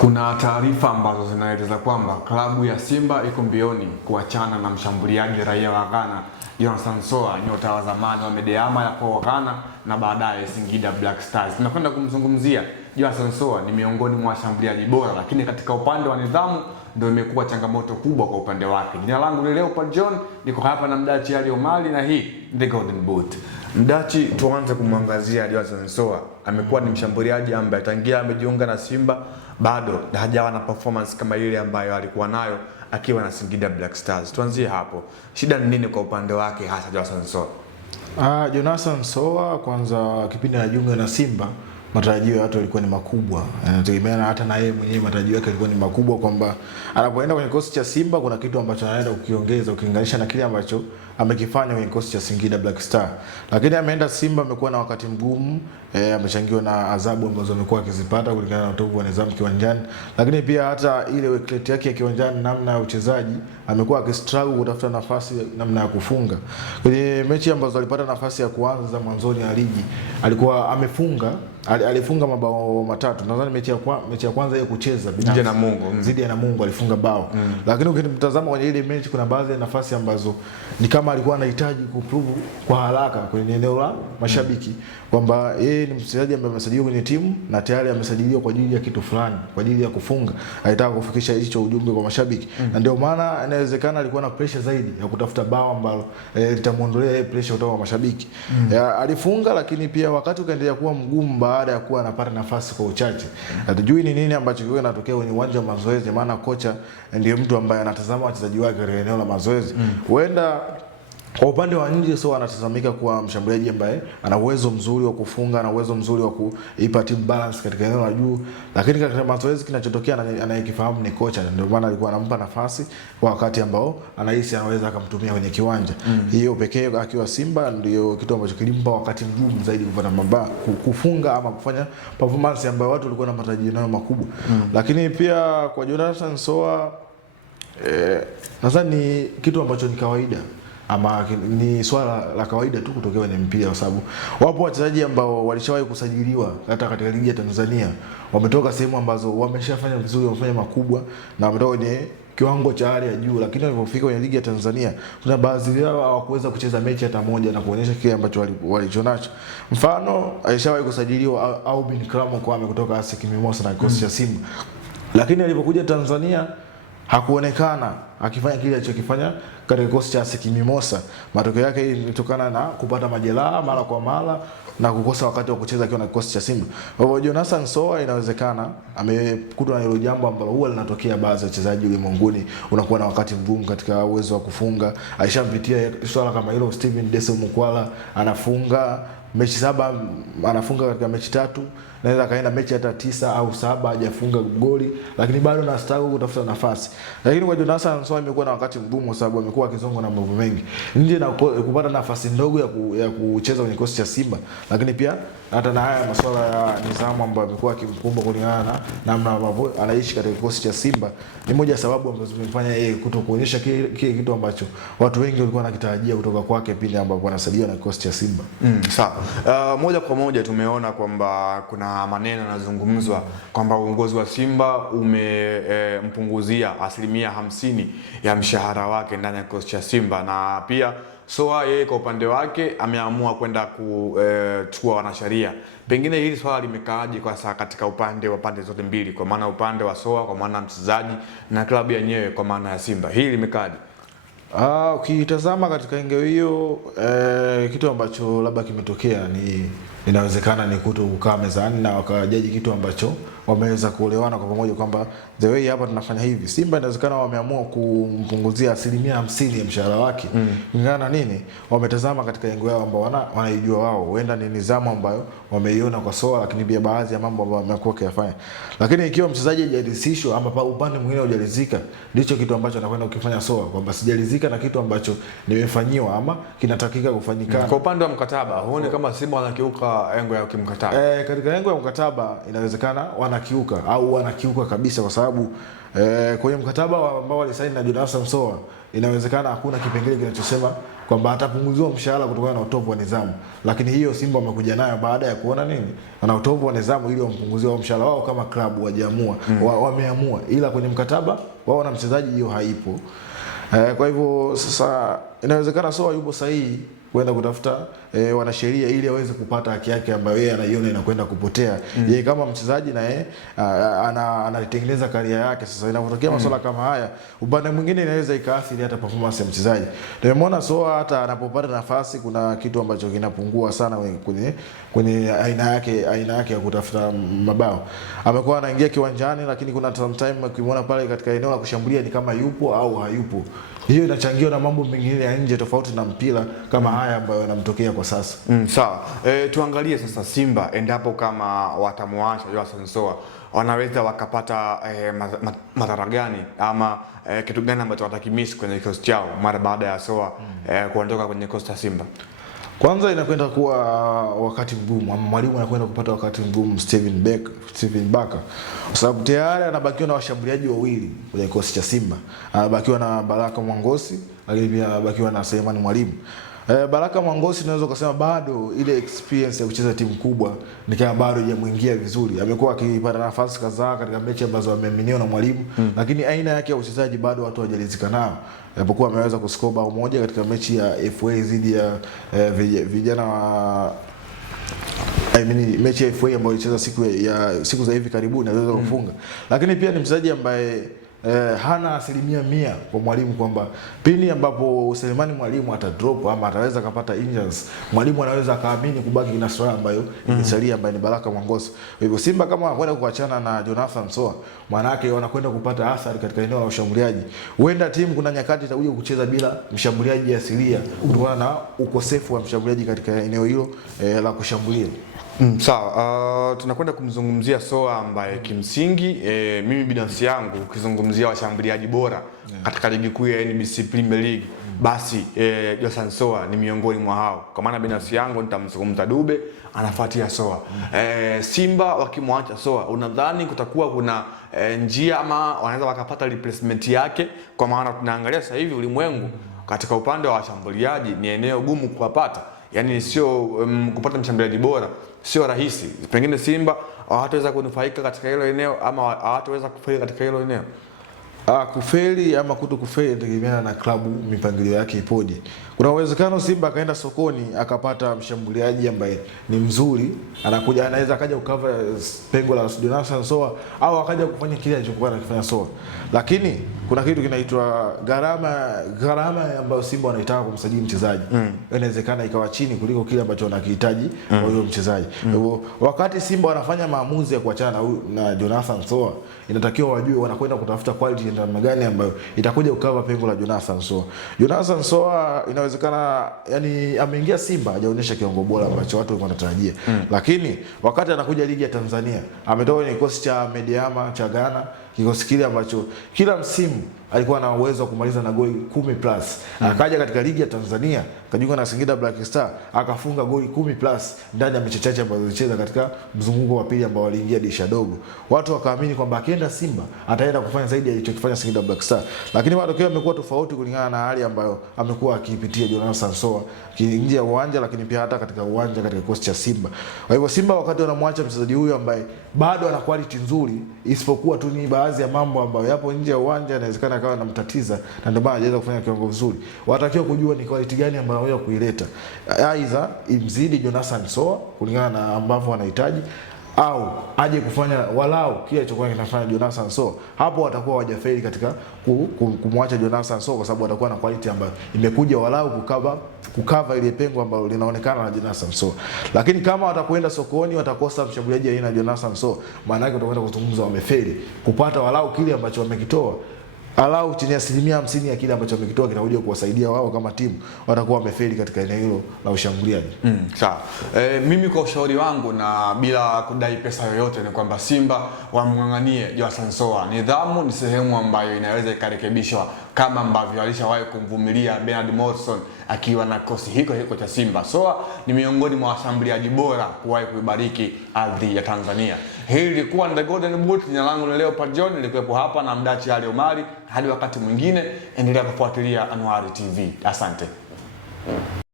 Kuna taarifa ambazo zinaeleza kwamba klabu ya Simba iko mbioni kuachana na mshambuliaji raia wa Ghana Jonathan Soa, nyota wa zamani wa Medeama ya kwa Ghana na baadaye Singida Black Stars. Tunakwenda kumzungumzia Jonathan Soa. Ni miongoni mwa washambuliaji bora, lakini katika upande wa nidhamu ndio imekuwa changamoto kubwa kwa upande wake. Jina langu ni Leopard John, niko hapa na Mdachi Ali Omali na hii The Golden Boot. Mdachi, tuanze kumwangazia Jonathan Soa. Amekuwa ni mshambuliaji ambaye tangia amejiunga na Simba bado hajawa na performance kama ile ambayo alikuwa nayo akiwa na Singida Black Stars. Tuanzie hapo. Shida ni nini kwa upande wake hasa Jonathan Soa? Jonathan Soa, kwanza kipindi anajiunga na Simba matarajio ya watu yalikuwa ni makubwa. Inategemeana hata na yeye mwenyewe matarajio yake yalikuwa ni makubwa kwamba anapoenda kwenye kikosi cha Simba kuna kitu ambacho anaenda kukiongeza ukilinganisha na kile ambacho amekifanya kwenye kikosi cha Singida Black Star. Lakini ameenda Simba, amekuwa na wakati mgumu, amechangiwa na adhabu ambazo amekuwa akizipata kulingana na utovu wa nidhamu kiwanjani. Lakini pia hata ile work rate yake ya kiwanjani, namna ya uchezaji, amekuwa akistruggle kutafuta nafasi, namna ya kufunga. Kwenye mechi ambazo alipata nafasi ya kuanza mwanzoni ya ligi, alikuwa alifunga mabao matatu. Nadhani mechi ya kwanza yeye kucheza zidi ya Namungo alifunga bao. Lakini ukimtazama kwenye ile mechi kuna baadhi ya nafasi ambazo ni kama alikuwa anahitaji kuprove kwa haraka kwenye eneo la mashabiki kwamba yeye ni mchezaji ambaye amesajiliwa kwenye timu na tayari amesajiliwa kwa ajili ya kitu fulani, kwa ajili ya kufunga. Alitaka kufikisha hicho ujumbe kwa mashabiki. Na ndio maana inawezekana alikuwa na pressure zaidi ya kutafuta bao ambalo litamuondolea yeye pressure kutoka kwa mashabiki. Alifunga, lakini pia wakati ukaendelea kuwa mgumu baada ya kuwa anapata nafasi kwa uchache. Hatujui ni nini ambacho kinatokea kwenye uwanja wa mazoezi, maana kocha ndiye mtu ambaye anatazama wachezaji wake katika eneo la mazoezi. Huenda kwa upande wa nje Soa anatazamika kuwa mshambuliaji ambaye ana uwezo mzuri wa kufunga, ana uwezo mzuri wa kuipa team balance katika eneo la juu, lakini katika mazoezi kinachotokea anayekifahamu ni kocha. Ndio maana alikuwa anampa nafasi kwa wakati ambao anahisi anaweza akamtumia kwenye kiwanja. Hiyo pekee akiwa Simba ndio kitu ambacho kilimpa wakati mgumu zaidi kupata mabao, kufunga ama kufanya performance ambayo watu walikuwa na matarajio nayo makubwa. Lakini pia kwa Jonathan Soa nadhani kitu ambacho ni kawaida ama ni swala la kawaida tu kutokea kwenye mpira, kwa sababu wapo wachezaji ambao walishawahi kusajiliwa hata katika ligi ya Tanzania, wametoka sehemu ambazo wameshafanya vizuri, wamefanya makubwa na wametoka kwenye kiwango cha hali ya juu, lakini walipofika kwenye ligi ya Tanzania kuna baadhi yao hawakuweza kucheza mechi hata moja na kuonyesha kile ambacho walichonacho. Mfano, alishawahi kusajiliwa Aubin Kramo kutoka ASEC Mimosas na kikosi cha Simba, lakini alipokuja Tanzania hakuonekana akifanya kile alichokifanya katika kikosi cha ASEC Mimosas. Matokeo yake ilitokana na kupata majeraha mara kwa mara na kukosa wakati wa kucheza akiwa na kikosi cha Simba. Kwa hivyo Jonathan Soa inawezekana amekutwa na hilo jambo ambalo huwa linatokea baadhi ya wachezaji ulimwenguni, unakuwa na wakati mgumu katika uwezo wa kufunga. Alishampitia swala kama hilo Steven Dese Mukwala, anafunga mechi 7, anafunga katika mechi 3, naweza kaenda mechi hata 9 au 7 hajafunga goli, lakini bado na struggle kutafuta nafasi. Lakini kwa Jonathan Soa imekuwa na wakati mgumu kwa sababu amekuwa akizongwa na mambo mengi nje na kupata nafasi ndogo ya kucheza kwenye kikosi cha Simba, lakini pia hata na haya masuala ya nidhamu ambayo amekuwa akimkumba kulingana na namna ambavyo anaishi katika kikosi cha Simba ni moja ya sababu ambazo zimefanya yeye kutokuonyesha kile kitu ambacho watu wengi walikuwa wanakitarajia kutoka kwake pindi ambapo anasaidia na kikosi cha Simba. Sawa. Moja kwa moja tumeona kwamba kuna maneno yanazungumzwa kwamba uongozi wa Simba umempunguzia 50% ya mshahara wake ndani ya kikosi cha Simba, na pia Soa yeye kwa upande wake ameamua kwenda kuchukua wanasheria. Pengine hili swala limekaaje kwa sasa katika upande wa pande zote mbili, kwa maana upande wa Soa kwa maana mchezaji na klabu yenyewe kwa maana ya Simba, hili limekaaje? Ukitazama katika eneo hiyo kitu ambacho labda kimetokea ni inawezekana ni kukaa mezani na wakajaji kitu ambacho wameweza kuelewana kwa pamoja kwamba the way hapa tunafanya hivi. Simba inawezekana wameamua kumpunguzia 50% ya mshahara wake. Ingana nini? Wametazama katika engo yao ambao wanaijua wao. Huenda ni nidhamu ambayo wameiona kwa Soa, lakini pia baadhi ya mambo ambayo wamekuwa kuyafanya. Lakini ikiwa mchezaji hajaridhishwa ama upande mwingine hujaridhika, ndicho kitu ambacho anakwenda kukifanya Soa, kwamba sijaridhika na kitu ambacho nimefanyiwa ama kinatakika kufanyikana. Kwa upande wa mkataba, huoni kama Simba wanakiuka engo ya kimkataba? Katika engo ya mkataba inawezekana wanakiuka au wanakiuka kabisa, kwa sababu kwenye mkataba ambao walisaini na Jonathan Soa inawezekana hakuna kipengele kinachosema kwamba atapunguziwa mshahara kutokana na utovu wa nidhamu, lakini hiyo Simba wamekuja nayo baada ya kuona nini ana utovu wa nidhamu, ili wampunguziwe mshahara wao kama klabu wajiamua, wameamua, ila kwenye mkataba wao na mchezaji hiyo haipo. Kwa hivyo sasa inawezekana Soa yupo sahihi kwenda kutafuta wanasheria ili aweze kupata haki yake ambayo yeye anaiona inakwenda kupotea. Yeye kama mchezaji na yeye anatengeneza karia yake. Sasa inapotokea masuala kama haya, upande mwingine inaweza ikaathiri hata performance ya mchezaji. Tumeona Soa hata anapopata nafasi kuna kitu ambacho kinapungua sana kwenye aina yake ya kutafuta mabao. Amekuwa anaingia kiwanjani, lakini kuna sometime ukimwona pale katika eneo la kushambulia ni kama yupo au hayupo. Hiyo inachangiwa na mambo mengine ya nje tofauti na mpira kama haya ambayo yanamtokea kwa sasa. Sawa. Tuangalie sasa Simba endapo kama watamwacha Johnson Soa, wanaweza wakapata madhara gani ama kitu gani ambacho watakimisi kwenye kikosi chao mara baada ya Soa kuondoka kwenye kikosi cha Simba? Kwanza inakwenda kuwa wakati mgumu, mwalimu anakwenda kupata wakati mgumu Steven Baka, kwa sababu tayari anabakiwa na washambuliaji wawili kwenye kikosi cha Simba. Anabakiwa na Baraka Mwangosi, lakini pia anabakiwa na Selemani Mwalimu. Baraka Mwangosi naweza kusema bado ile experience ya kucheza timu kubwa ni kama bado hajamuingia vizuri. Amekuwa akipata nafasi kadhaa katika mechi ambazo ameaminiwa na mwalimu, lakini aina yake ya uchezaji bado watu hawajalizika nao. Alipokuwa ameweza kuscore bao moja katika mechi ya FA dhidi ya vijana wa mechi ya FA ambayo ilicheza siku za hivi karibuni aliweza kufunga. Lakini pia ni mchezaji ambaye hana 100% kwa mwalimu, kwamba pindi ambapo Selemani Mwalimu ata drop ama ataweza kupata injuries, mwalimu anaweza kaamini kubaki na swala ambayo imesalia ambayo ni Baraka Mwangosi. Kwa hivyo Simba kama wanakwenda kuachana na Jonathan Soa, maana yake wanakwenda kupata athari katika eneo la ushambuliaji. Huenda timu kuna nyakati itakuja kucheza bila mshambuliaji asilia kutokana na ukosefu wa mshambuliaji katika eneo hilo la kushambulia. Sawa. Tunakwenda kumzungumzia Soa ambaye kimsingi mimi binafsi yangu ukizungumzia washambuliaji bora katika ligi kuu ya NBC Premier League, basi Johnson Soa ni miongoni mwa hao. Kwa maana binafsi yangu nitamzungumza Dube, anafuatia Soa. Simba wakimwacha Soa, unadhani kutakuwa kuna njia ama wanaweza wakapata replacement yake? Kwa maana tunaangalia sasa hivi ulimwengu katika upande wa washambuliaji ni eneo gumu kuwapata. Yaani sio kupata mshambuliaji bora sio rahisi. Pengine Simba hawataweza kunufaika katika hilo eneo ama hawataweza kufeli katika hilo eneo. Kufeli ama kutokufeli inategemeana na klabu mipangilio yake ipoje. Kuna uwezekano Simba akaenda sokoni akapata mshambuliaji ambaye ni mzuri, anakuja anaweza akaja kukava pengo la Jonathan Soa au akaja kufanya kile alichokuwa anakifanya Soa. Lakini kuna kitu kinaitwa gharama ambayo Simba wanaitaka kumsajili mchezaji. Inawezekana ikawa chini kuliko kile ambacho wanakihitaji kwa huyo mchezaji. Kwa hivyo wakati Simba wanafanya maamuzi ya kuachana na Jonathan Soa, inatakiwa wajue wanakwenda kutafuta quality ya namna gani ambayo itakuja kukava pengo la Jonathan Soa. Jonathan Soa inawezekana yani ameingia Simba hajaonyesha kiwango bora ambacho watu walikuwa wanatarajia. Lakini wakati anakuja ligi ya Tanzania, ametoka kwenye kikosi cha Mediama cha Ghana, kikosi kile ambacho kila msimu alikuwa na uwezo wa kumaliza na goli 10+. Akaja katika ligi ya Tanzania, kajiunga na Singida Black Star, akafunga goli 10+ ndani ya mechi chache ambazo alicheza katika mzunguko wa pili ambao waliingia dirisha dogo. Watu wakaamini kwamba akienda Simba ataenda kufanya zaidi ya alichokifanya Singida Black Star. Lakini matokeo yamekuwa tofauti kulingana na hali ambayo amekuwa akipitia Jonathan Soa nje ya uwanja, lakini pia hata katika uwanja katika kikosi cha Simba. Kwa hivyo Simba wakati wanamwacha mchezaji huyu ambaye bado ana quality nzuri, isipokuwa tu ni baadhi ya mambo ambayo yapo nje ya uwanja inawezekana akawa anamtatiza na ndio maana hajaweza kufanya kiwango vizuri. Watakiwa kujua ni quality gani ambayo wanaweza kuileta. Aidha imzidi Jonathan Soa kulingana na ambavyo wanahitaji, au aje kufanya walau kile alichokuwa kinafanya Jonathan Soa. Hapo watakuwa hawajafeli katika kumwacha Jonathan Soa, kwa sababu watakuwa na quality ambayo imekuja walau kukava ile pengo ambalo linaonekana na Jonathan Soa. Lakini kama watakwenda sokoni watakosa mshambuliaji aina Jonathan Soa, maana yake utakwenda kuzungumza wamefeli kupata walau kile ambacho wamekitoa. Alau chini ya 50% ya kile ambacho wamekitoa kinakuja kuwasaidia wao kama timu, watakuwa wamefeli katika eneo hilo la ushambuliaji. Sawa. Mimi kwa ushauri wangu na bila kudai pesa yoyote ni kwamba Simba wamng'ang'anie Jonathan Soa. Nidhamu ni sehemu ambayo inaweza ikarekebishwa kama ambavyo alishawahi kumvumilia Bernard Morrison akiwa na kosi hiko cha Simba. Soa ni miongoni mwa washambuliaji bora kuwahi kuibariki ardhi ya Tanzania. Hii ilikuwa The Golden Boot. Jina langu ni Leopard John, nilikuwepo hapa na Mdachi Ali Omari. Hadi wakati mwingine, endelea kufuatilia Anuari TV. Asante.